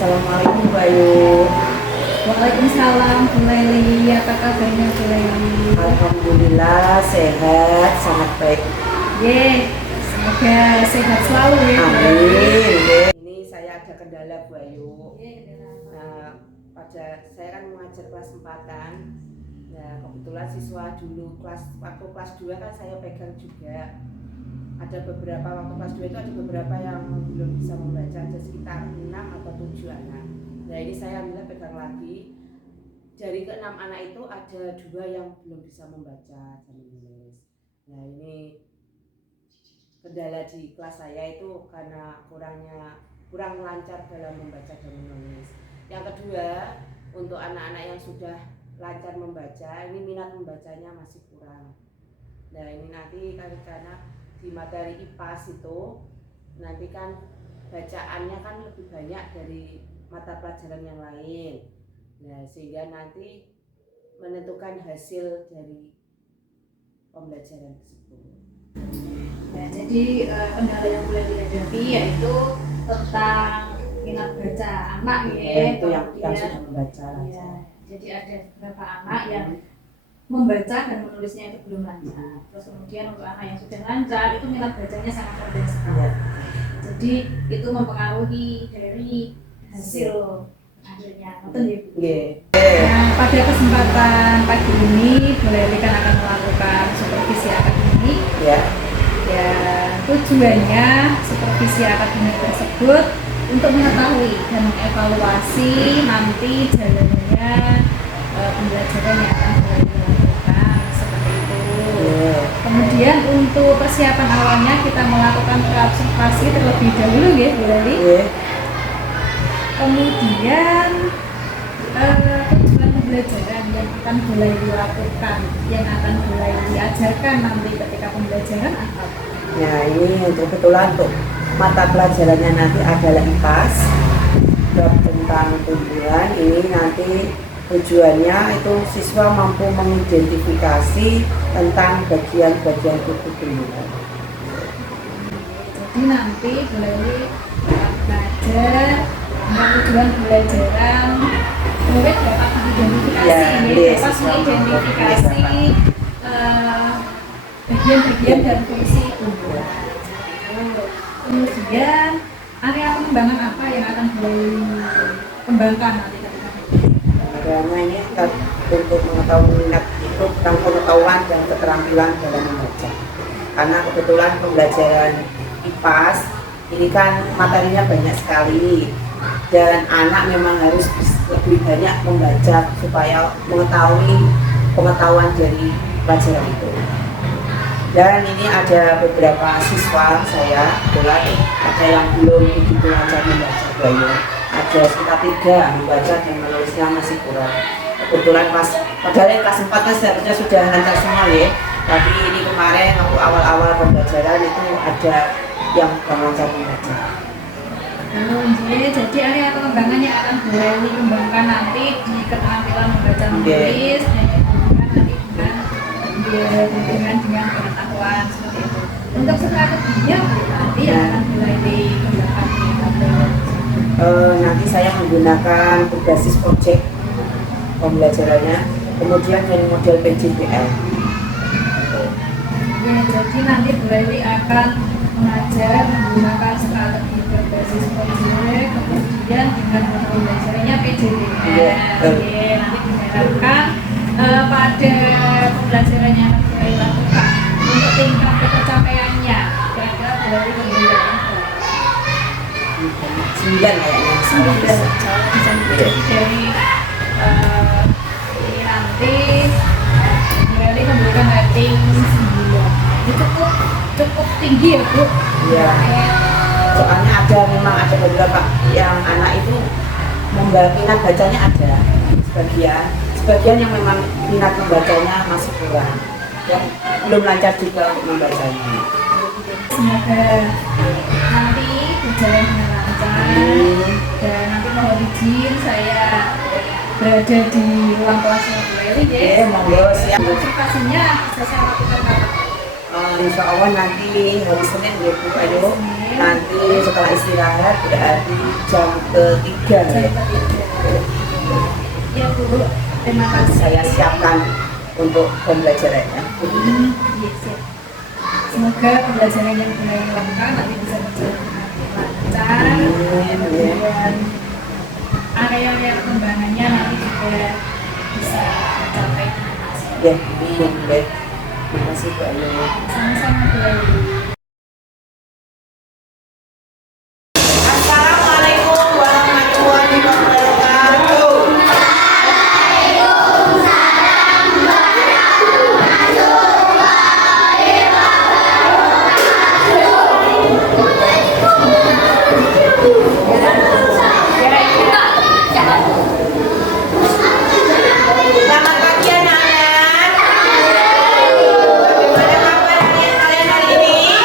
Assalamualaikum Bayu. Waalaikumsalam Bu Leli, apa kabarnya Bu Leli? Alhamdulillah sehat, sangat baik. Semoga sehat selalu ya. Amin. Ini saya ada kendala Bayu. Nah, saya kan mengajar kelas 4-an. Nah, kebetulan siswa dulu waktu kelas 2 kan saya pegang juga. Ada beberapa waktu kelas 2 itu ada beberapa yang belum bisa membaca, ada sekitar 6 atau 7 anak. Nah, ini saya alhamdulillah pegang lagi. Dari ke-6 anak itu ada 2 yang belum bisa membaca dan menulis. Nah, ini kendala di kelas saya itu karena kurang lancar dalam membaca dan menulis. Yang kedua, untuk anak-anak yang sudah lancar membaca, ini minat membacanya masih kurang. Nah, ini nanti karena di materi IPAS itu nanti kan bacaannya kan lebih banyak dari mata pelajaran yang lain. Nah, sehingga nanti menentukan hasil dari pembelajaran tersebut. Nah, jadi kendala yang boleh dihadapi yaitu tentang minat baca anak ya. Itu yang sudah membaca. Ya, jadi ada beberapa anak yang membaca dan menulisnya itu belum lancar. Terus kemudian untuk anak yang sudah lancar itu minat bacanya sangat rendah sekali. Jadi itu mempengaruhi dari hasil akhirnya. Betul ya Bu? Nah, pada kesempatan pagi ini Bu Leli kan akan melakukan supervisi akademik. Ya, tujuannya supervisi akademik tersebut untuk mengetahui dan mengevaluasi nanti jalannya pembelajaran yang akan Bu Leli lakukan seperti itu. Kemudian untuk persiapan awalnya kita melakukan observasi terlebih dahulu ya Bu Leli. Kemudian tujuan pembelajaran yang akan Bu Leli lakukan, yang akan Bu Leli diajarkan nanti ketika pembelajaran apa? Ya, ini kebetulan untuk mata pelajarannya nanti adalah IPAS, bab tentang tumbuhan. Ini nanti tujuannya itu siswa mampu mengidentifikasi tentang bagian-bagian tubuh tumbuhan. Jadi nanti Bu Leli akan belajar dengan tujuan pembelajaran murid dapat mengidentifikasi, dapat mengidentifikasi bagian-bagian dan fungsi tumbuhan. Kemudian area pengembangan apa yang akan Bu Leli kembangkan nanti? Karena ini untuk mengetahui minat itu tentang pengetahuan dan keterampilan dalam membaca. Karena kebetulan pembelajaran IPAS ini kan materinya banyak sekali dan anak memang harus lebih banyak membaca supaya mengetahui pengetahuan dari pelajaran itu. Dan ini ada beberapa siswa saya kebetulan ada yang belum begitu lancar membaca Bayu. Ada sekitar 3 membaca dan menulisnya masih kurang. Kebetulan padahal kelas 4 kan seharusnya sudah lancar semua ya. Tapi ini kemarin waktu awal-awal pembelajaran itu ada yang kurang lancar membaca. Jadi area pengembangan yang akan Bu Leli kembangkan nanti di keterampilan membaca menulis dan hubungan dengan pengetahuan seperti itu. Untuk strateginya nanti akan Bu Leli kembangkan nanti saya menggunakan berbasis project pembelajarannya, kemudian dari model PJBL. Ya, jadi nanti Bu Leli akan mengajar menggunakan strategi berbasis project, kemudian dengan model pembelajarannya PJBL. Nanti diharapkan pada pembelajaran yang akan Bu Leli lakukan untuk tingkat ketercapaiannya kira-kira Bu Leli menggunakan 9 kayaknya. 9. Jadi dari ini nanti Bu Leli memberikan rating 9. Itu cukup tinggi ya Bu? Iya. Soalnya memang ada beberapa yang anak itu minat bacanya ada sebagian yang memang minat membacanya masih kurang, yang belum lancar juga untuk membacanya. Semoga nanti berjalan dengan lancar dan nanti mohon izin saya berada di ruang kelasnya Bu Leli ya. Monggo siap. Observasinya bisa saya lakukan kapan? Insya Allah nanti hari Senin ya Bu Ayu. Nanti setelah istirahat berarti jam ketiga ya. Ya Bu, terima kasih. Saya siapkan untuk pembelajarannya. Iya, siap. Semoga pembelajaran yang kita lakukan nanti bisa berjalan lancar. Kemudian area perkembangannya nanti juga bisa tercapai dengan hasil. Ya, baik. Terima kasih Bu Ayu. Sama-sama Bu Ayu. Assalamualaikum warahmatullahi wabarakatuh. Selamat pagi anak-anak. Bagaimana kabar kalian hari ini?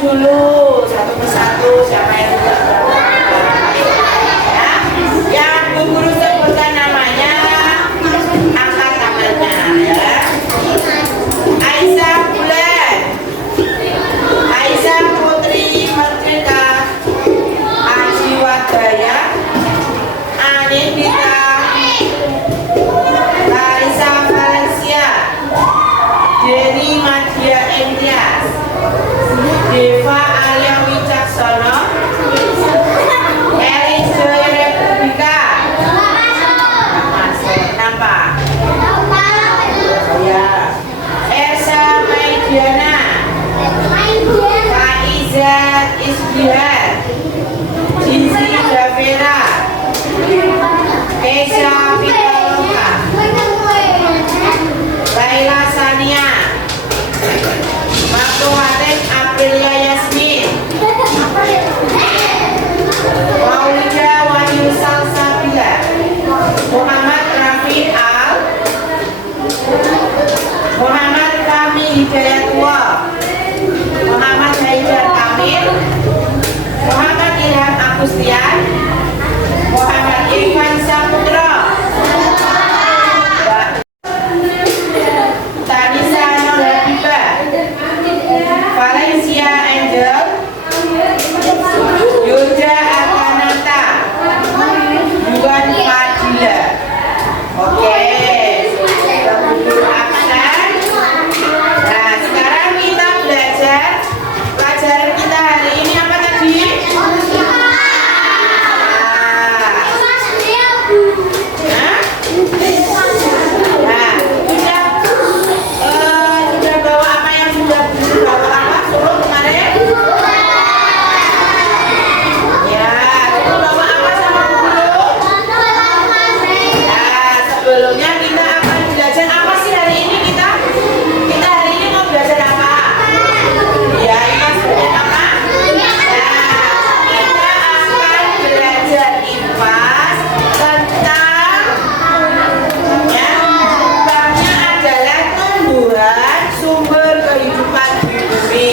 dulu satu persatu siapa yang sudah berapa. Ya, yang Bu Guru sebutkan namanya, angkat tangannya ya. Aisyah Bulan, Aisyah Putri Merdeka, Aji Wadaya, Anindita, Larissa Valencia, Dery Madia Indias, Deva Alia Wicaksono, Elis Joy Republika, nampak? Ya. Esa Maidiana, Faiza Isbihar, Jizi Davera, Kesha Pitaloka, Laila Sania, Maktuwatin Aprilia Yasmin, Maulida Wahyu Salsabila, Muhammad Rafi Al, Muhammad Kami Hidayatullah, Muhammad Haidar Kamil, Muhammad Ilham Agustian, Muhammad Irfan Saputra, Tanisa Nur Habibah, Valencia Angel, Yuda Akanata, Yuan Fadila. Oke, sudah dulu absen. Nah, sekarang kita belajar pelajaran kita hari ini apa tadi? Sudah bawa apa yang sudah bawa apa? Suruh kemarin? Ya, suruh bawa apa sama guru? Ya, sebelumnya kita akan belajar apa sih hari ini kita? Kita hari ini mau belajar apa? Ya, kita belajar apa? Ya, kita akan belajar IPAS tentang ya, babnya adalah tumbuhan sumber kehidupan di bumi.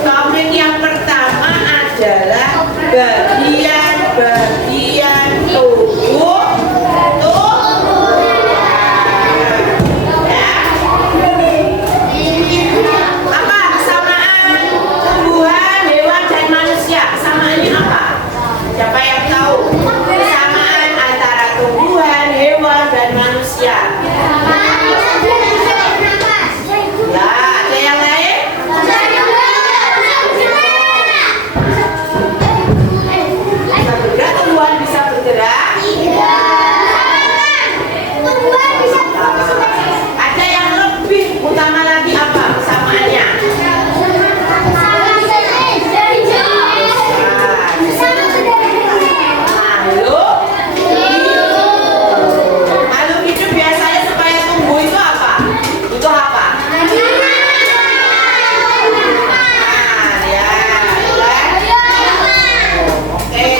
Topik yang pertama adalah bagian-bagian tubuh ya. Apa kesamaan tumbuhan, hewan, dan manusia? Kesamaannya apa? Siapa yang tahu kesamaan antara tumbuhan, hewan, dan manusia? Ya, ada yang lain? Bisa bergerak, tumbuhan bisa bergerak. Ada yang lebih utama lagi apa kesamaannya? Makhluk hidup biasanya supaya tumbuh itu apa? Itu apa? Ya, oke.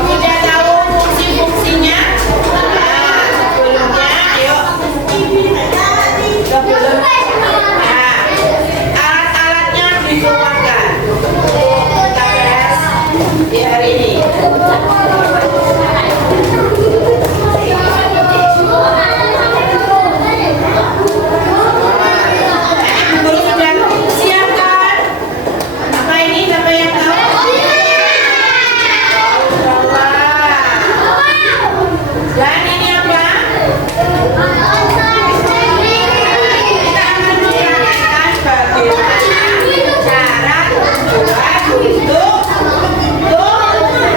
Sudah tahu fungsi-fungsinya? Nah, sebelumnya, ayo. Sebelum, nah, alat-alatnya dikeluarkan. Kita bahas di hari ini. Guru sudah siapkan. Apa ini? Siapa yang tahu? Dan ini apa? Kita akan mempraktekkan bagaimana cara tumbuhan untuk tumbuh.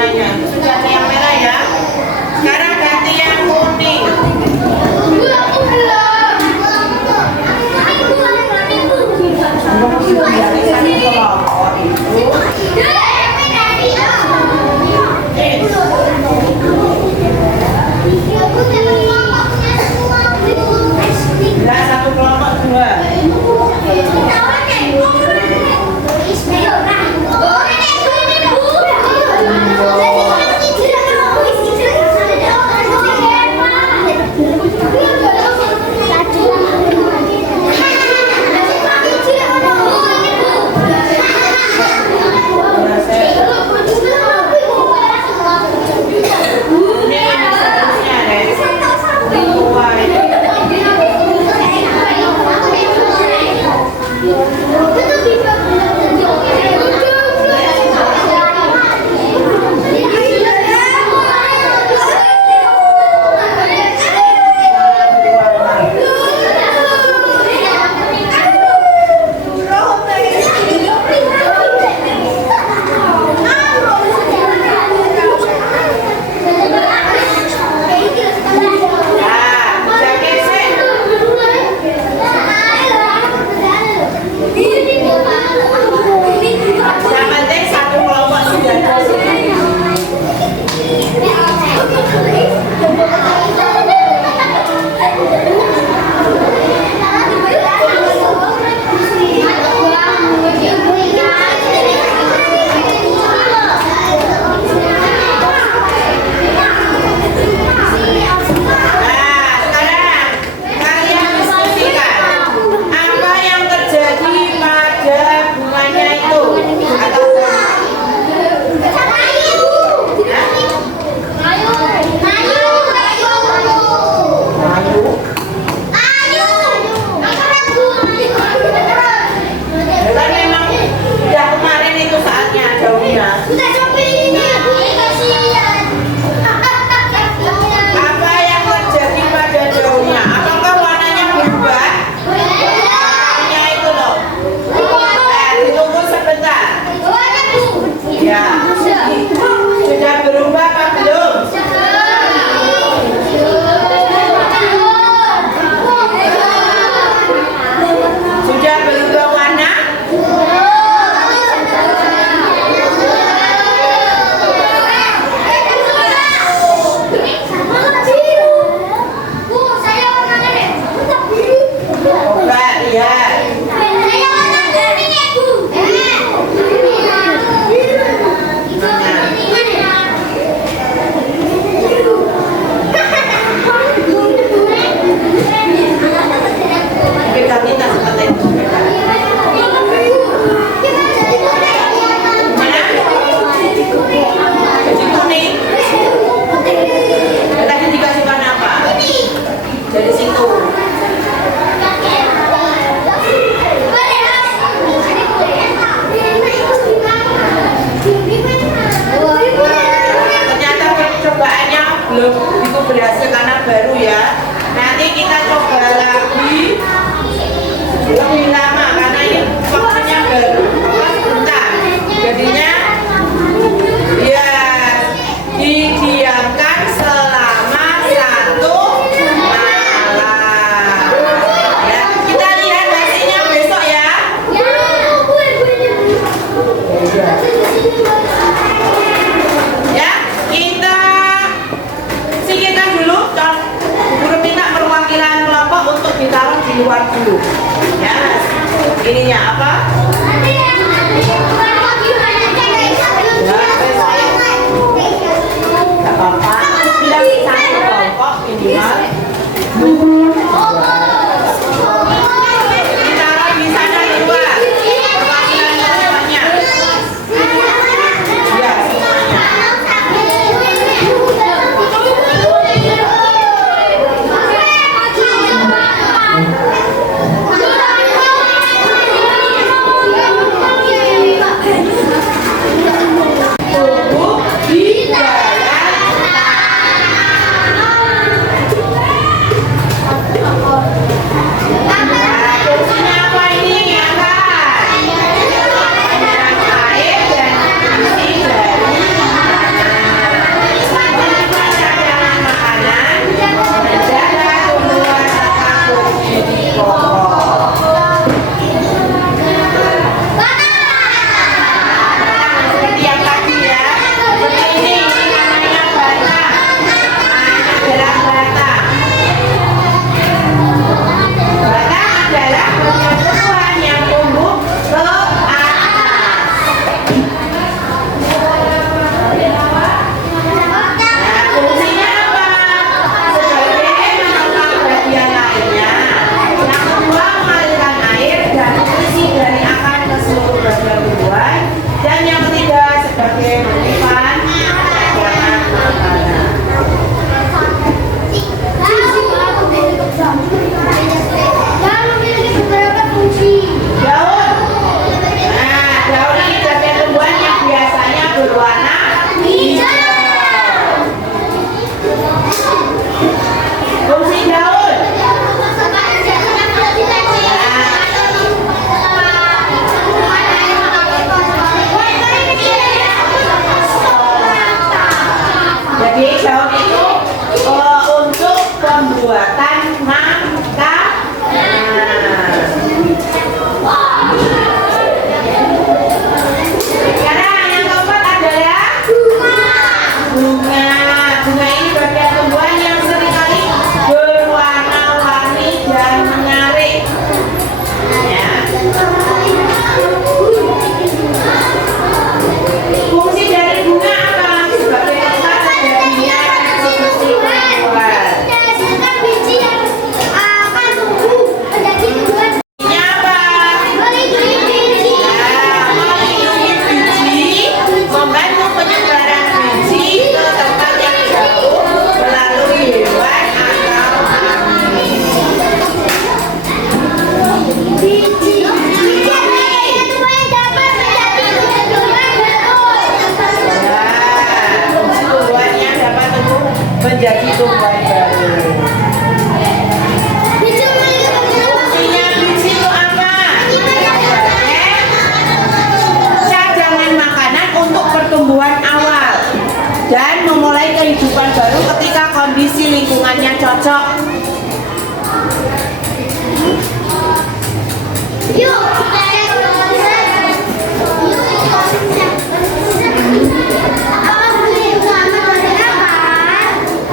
warnanya. Sudah ada yang merah ya. Sekarang ganti yang kuning. Dari satu kelompok itu. Nah, satu kelompok dua. Jadi daun itu untuk pembuatan makanan. Sekarang yang keempat adalah bunga. Bunga ini bagian tumbuhan yang seringkali berwarna-warni dan menarik. Ya. Fungsi dari bunga apa? Sebagai tempat terjadinya reproduksi perempuan. Ini apa? Melindungi biji, membantu penyebaran biji ke tempat yang jauh melalui hewan atau angin. Tumbuhan yang dapat tumbuh menjadi tumbuhan baru. Fungsinya biji itu apa? Cadangan makanan untuk pertumbuhan awal dan memulai kehidupan baru ketika kondisi lingkungannya cocok.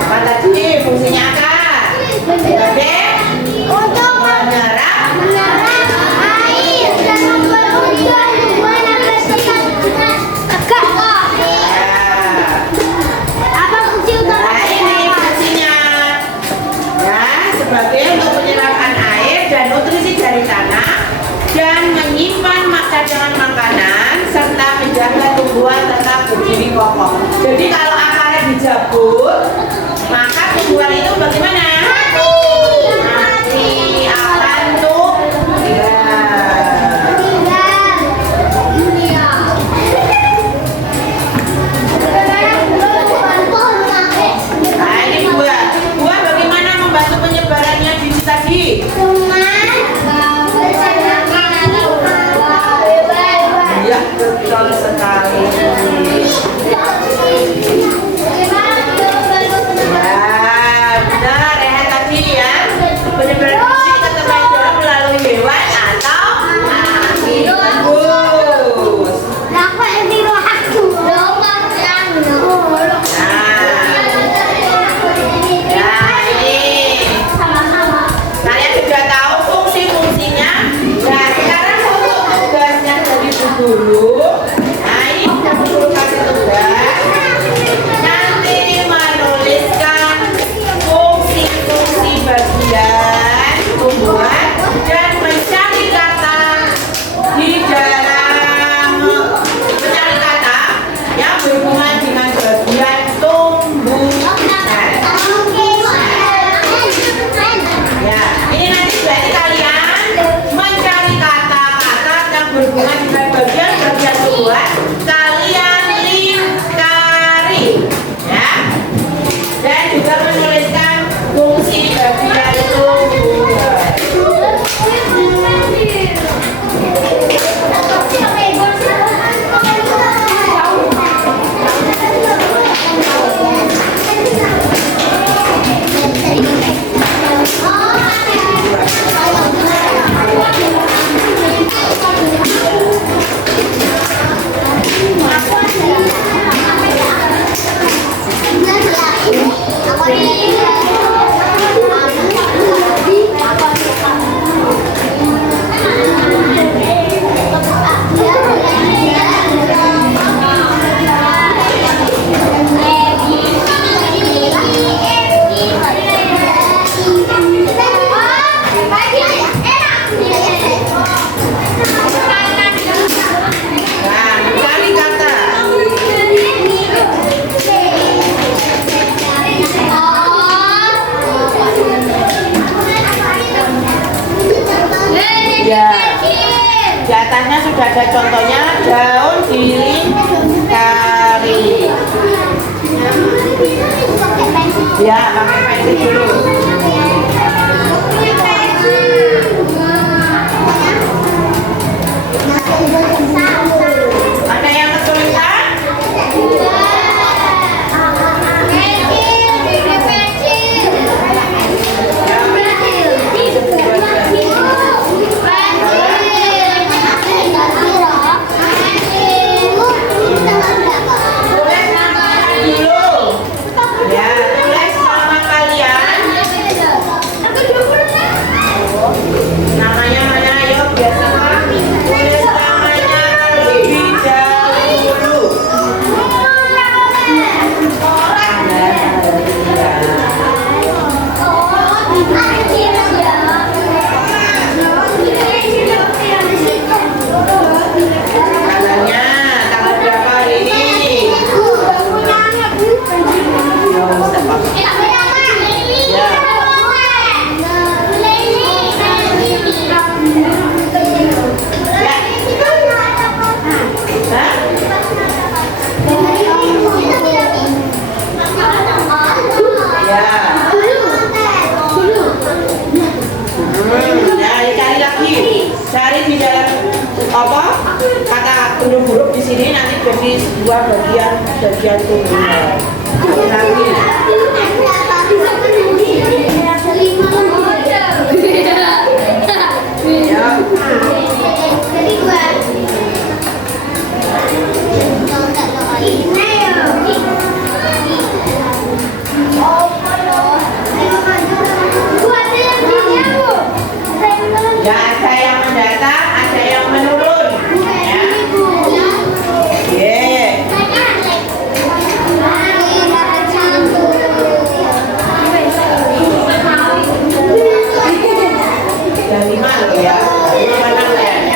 Apa tadi fungsinya apa? Sebagai untuk menyerap air dan membuat tumbuhan agar tetap tegak. Apa fungsi utama? Nah, ini fungsinya. Ya, sebagai untuk penyerapan air dan nutrisi dari tanah dan menyimpan cadangan makanan serta menjaga tumbuhan tetap berdiri kokoh. Jadi kalau akarnya dijabut, maka tumbuhan itu bagaimana? Mati akan tuh. Ya. Nah, ini buah. Buah bagaimana membantu penyebarannya biji tadi? Ya, betul sekali. Ya, benar ya tadi ya. Penyebaran biji ke tempat yang jauh melalui hewan atau angin. Bagus. Nah, ini kalian sudah tahu fungsi-fungsinya. Nah, sekarang untuk tugasnya dari Bu Guru. Nah, ini Bu Guru kasih tugas. Nanti menuliskan fungsi-fungsi bagian tumbuhan dan mencari kata di dalam mencari kata yang berhubungan dengan bagian tumbuhan. Ya, ini nanti berarti kalian mencari kata-kata yang berhubungan dengan bagian-bagian tumbuhan. Kalian lingkari, ya, dan juga menuliskan fungsi bagian tumbuhan. Nah, mencari kata. Ya, di atasnya sudah ada contohnya daun dilingkari. Ya, pakai pensil dulu. Ada yang kesulitan? bagian tunggal. Ulangi. Ya, ada yang mendatang, ada yang menurun. Ya. Ye. Yang 5 loh ya. Belum menang ya.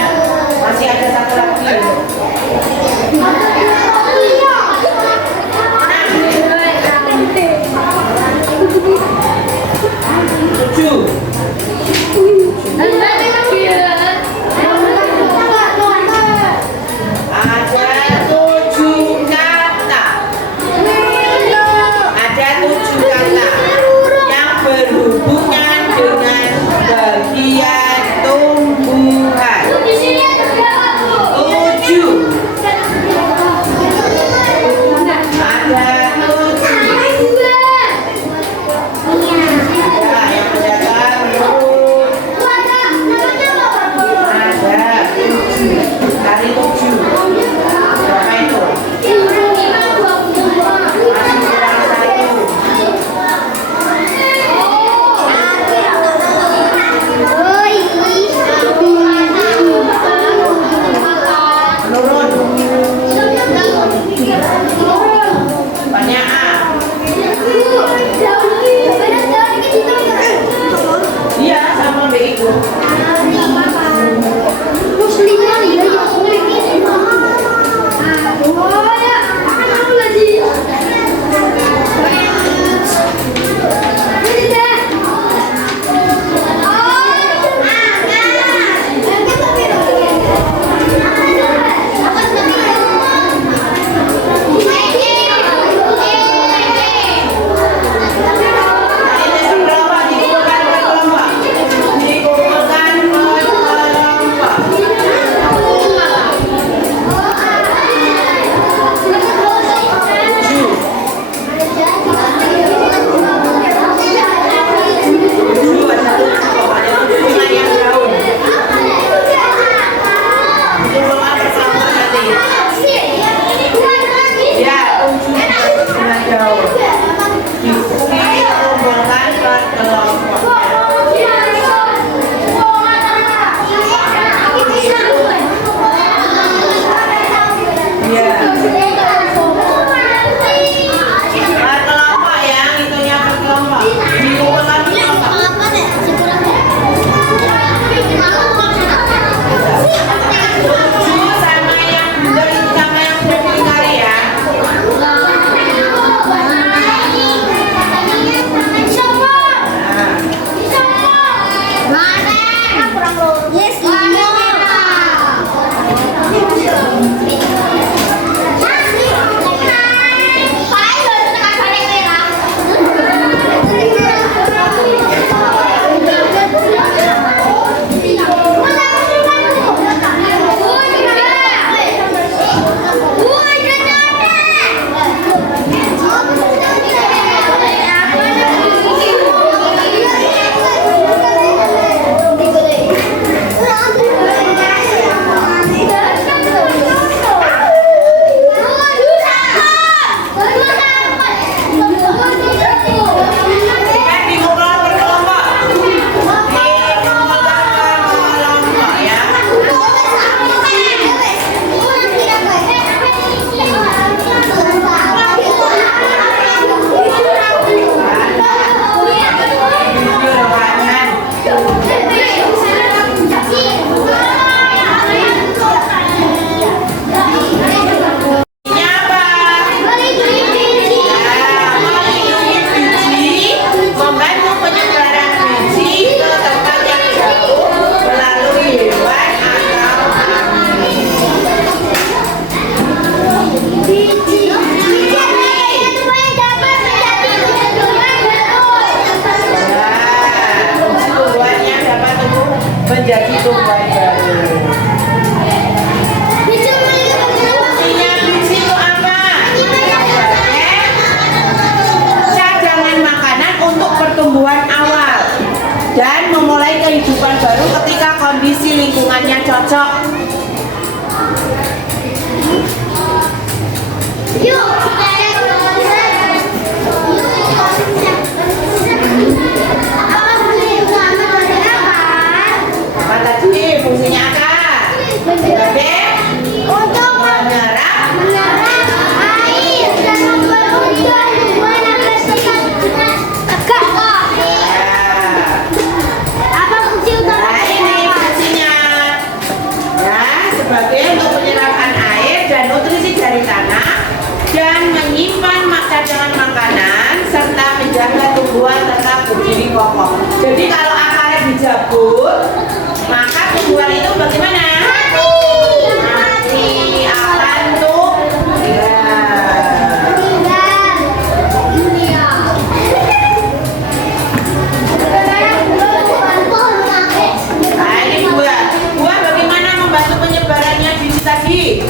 yang cocok. Yuk, Apa tadi fungsinya apa? untuk Menyerap air dan membuat hubungan yang bersifat tegak. Apa fungsi utama Nah, ini fungsinya. Ya, sebagai untuk penyerapan air dan nutrisi dari tanah dan menyimpan cadangan makanan serta menjaga tumbuhan tetap berdiri kokoh. Jadi kalau akarnya dijabut, maka tumbuhan itu bagaimana? Mati akan tuh. Ya. Nah, ini buah. Buah bagaimana membantu penyebarannya biji tadi?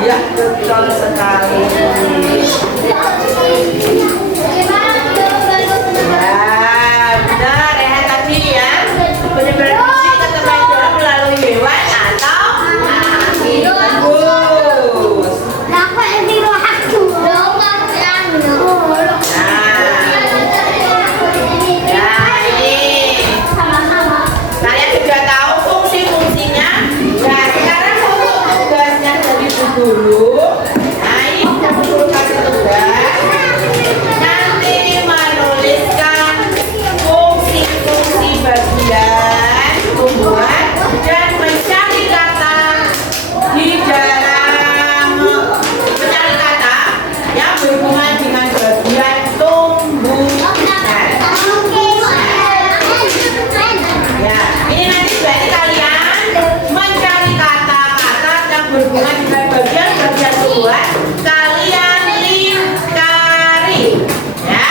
Iya, betul sekali. Ya, benar ya tadi ya. Penyebaran biji ke tempat dalam melalui hewan atau angin tembus. Nah, ini kalian sudah tahu fungsi-fungsinya. Nah, sekarang untuk tugasnya dari Bu Guru. Nah, ini Bu Guru kasih tugas. Nanti menuliskan fungsi-fungsi bagian tumbuhan dan mencari kata di dalam mencari kata yang berhubungan dengan bagian tumbuhan. Ya, ini nanti berarti kalian mencari kata-kata yang berhubungan dengan bagian-bagian tumbuhan. Kalian lingkari, ya,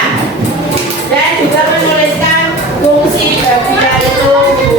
dan juga menuliskan fungsi bagian tumbuhan.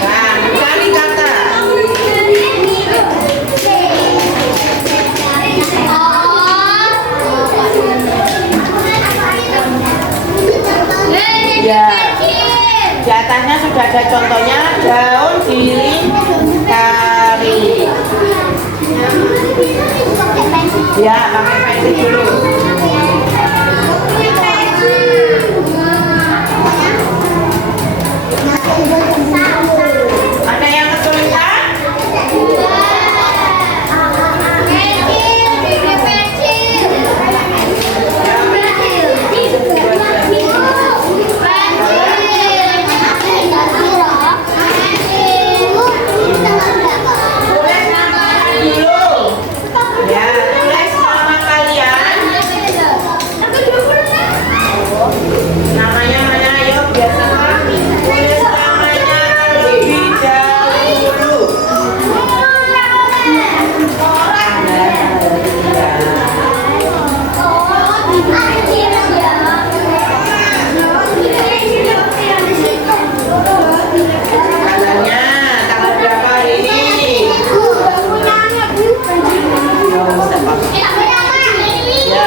Nah, mencari kata. Ya, di atasnya sudah ada contohnya daun dilingkari. Ya, pakai pensil dulu. Ada yang kesulitan? Tulis nama dulu. Ya, tulis nama kalian. Namanya mana? Ayo, biasakan tulis namanya terlebih dahulu. Tanggalnya, tanggal berapa hari ini? Ya.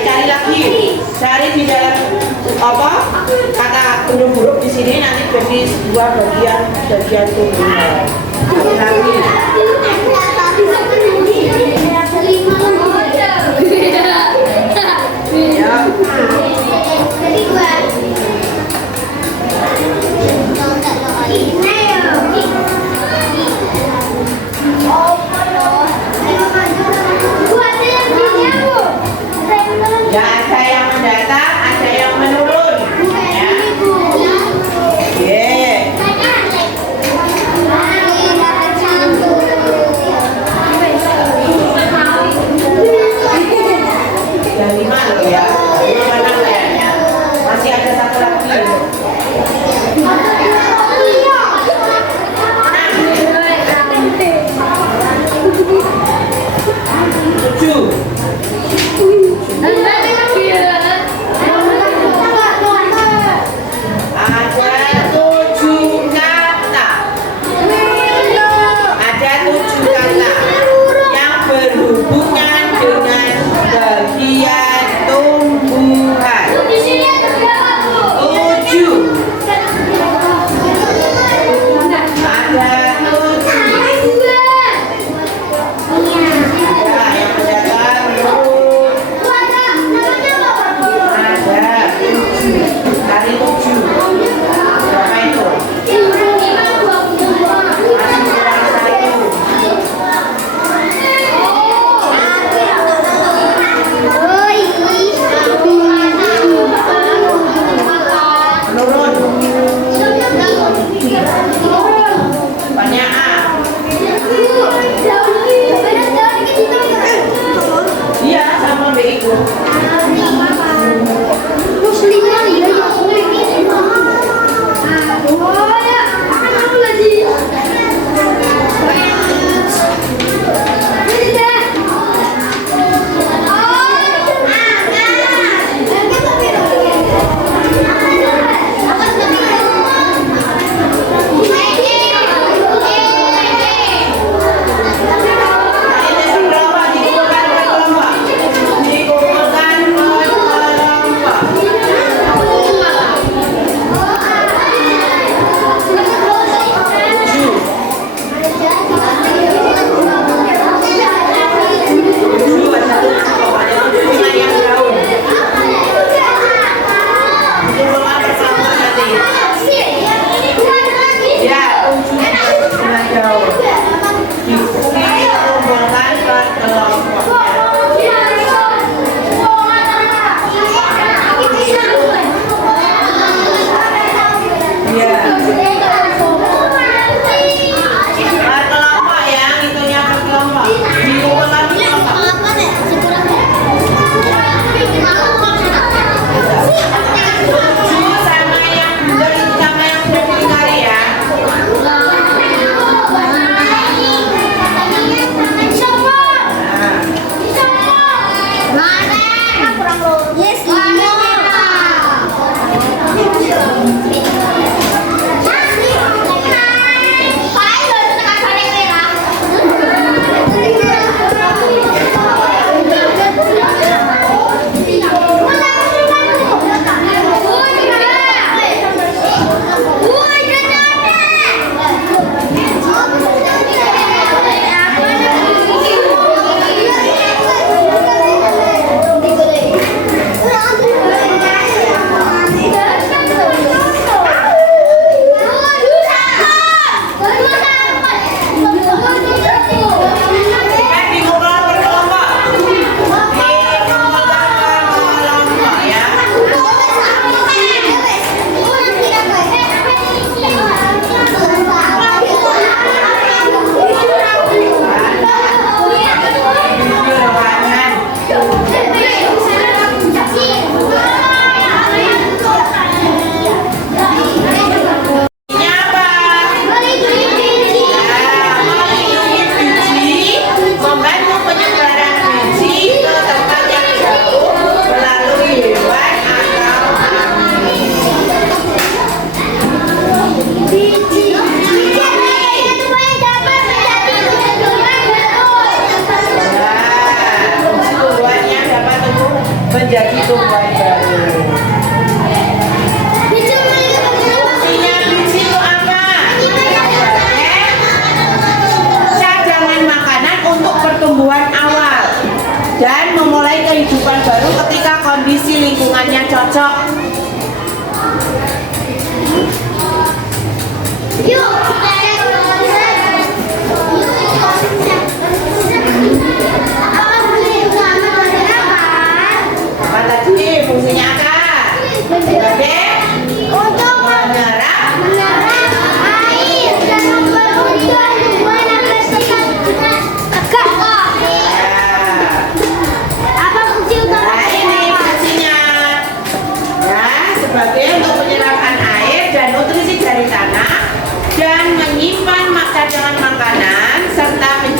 Cari lagi. Cari di dalam apa? Kata huruf di sini nanti jadi dua bagian tumbuhan. Cari lagi. Ya. Jadi dua. Ya, ada yang mendatang, ada yang menurun. Ya. Oke. Yang 5 loh ya. Belum menang kayaknya. Masih ada satu lagi. 7. Ada 7 kata. Ada 7 kata yang berhubungan dengan bagian tumbuhan. 7. Ada 7. Ya, yang mendatang menurun. Ada 7. Kali 7. Berapa itu? Masih kurang 1. Menurun. Banyak A. Iya, sama B itu. Ini berapa? Dikumpulkan berapa? Dikumpulkan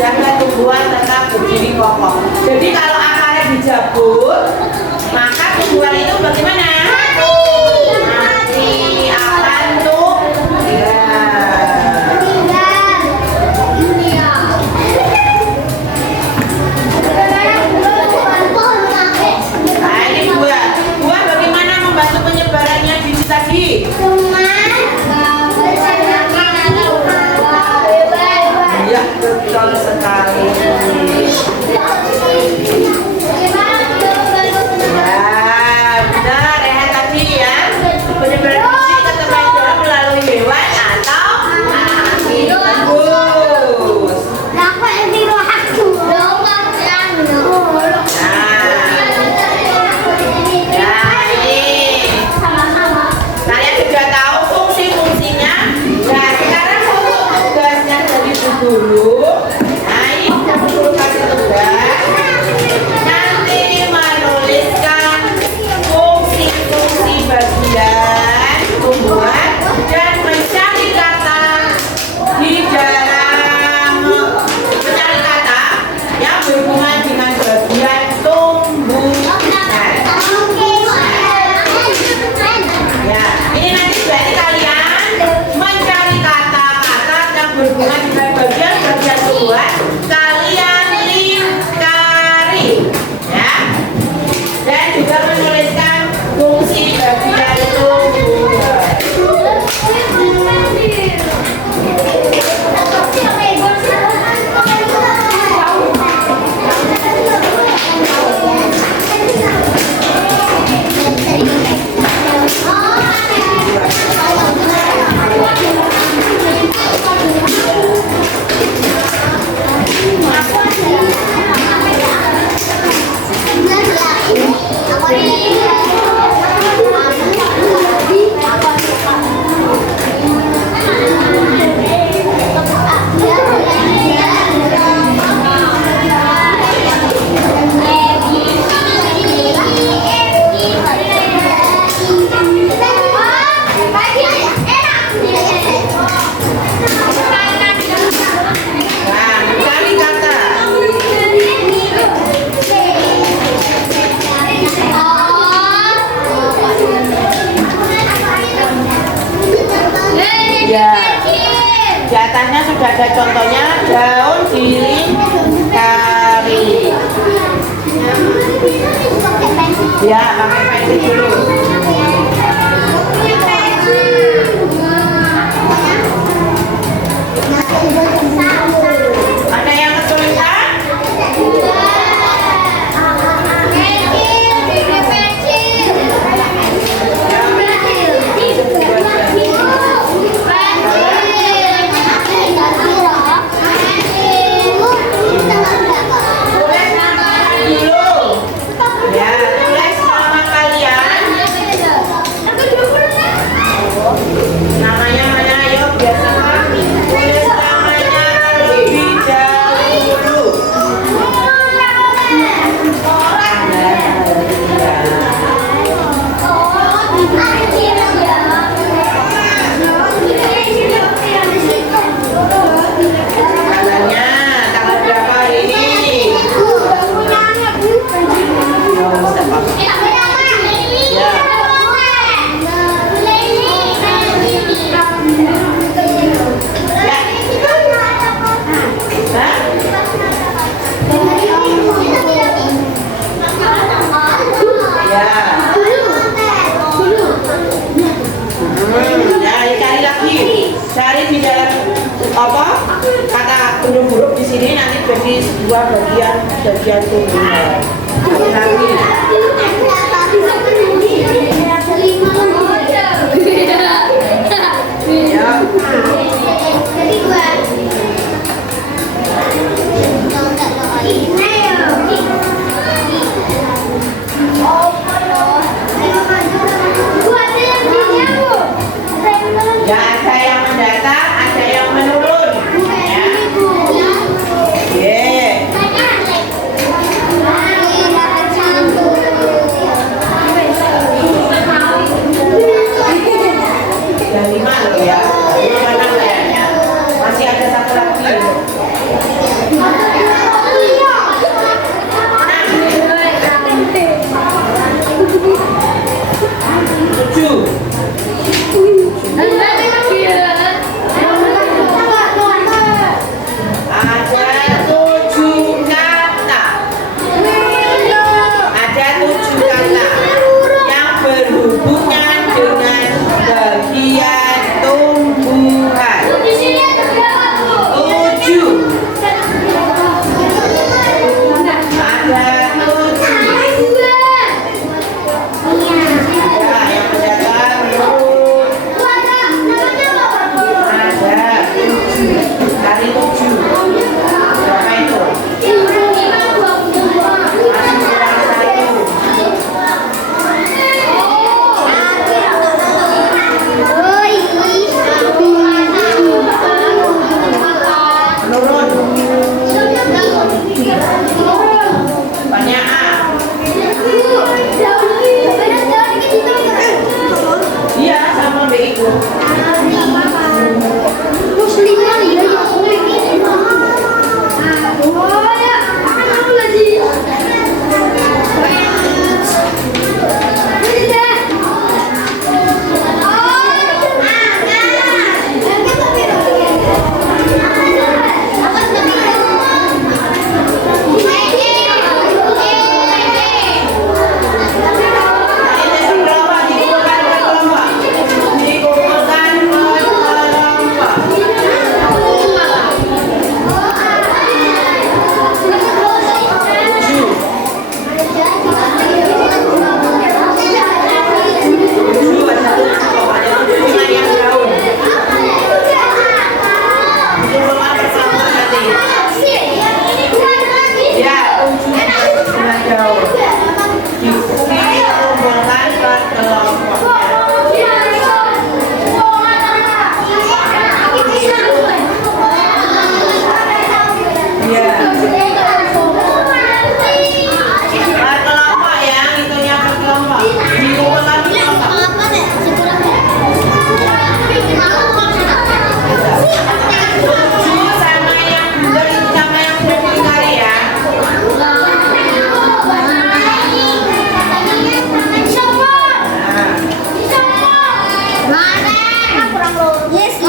menjaga tumbuhan tetap berdiri kokoh. Jadi kalau akarnya dijabut, maka tumbuhan itu bagaimana? Mati akan tumbuh. Nah ini buah. Buah bagaimana membantu penyebarannya biji tadi? Ya betul sekali. Ya benar ya tadi ya. Penyebaran biji ke tempat hidrola melalui hewan atau angin tembus. Kalian sudah tahu fungsi-fungsinya. Nah sekarang untuk tugasnya dari guru. Nah ini guru kasih tugas. Nanti menuliskan fungsi-fungsi bagian tumbuhan dan mencari kata di dalam mencari kata yang berhubungan dengan bagian tumbuhan. Ya, ini nanti berarti kalian mencari kata-kata yang berhubungan dengan bagian-bagian tumbuhan. Kalian lingkari, ya, dan juga menuliskan fungsi bagian tumbuhan. Nah, mencari kata. Ya, di atasnya sudah ada contohnya daun dilingkari. Ya, pakai pensil dulu. Ada yang kesulitan? Tulis namanya dulu. Ya, tulis nama kalian. Namanya mana? Ayo biasa. Tulis namanya terlebih dahulu. Tanggalnya, tanggal berapa hari ini? Ya. Ya. Ya, cari lagi. Cari di dalam apa? Kata huruf-huruf di sini nanti jadi sebuah bagian tumbuhan. Cari lagi. Ya. Ya, ada yang mendatang, ada yang menurun. Ya. Yeah. Ada 5 loh ya. Mana kayaknya? Masih ada satu lagi. ambek iku. Musliman ya ya. Oh ya, aku lagi. Yes,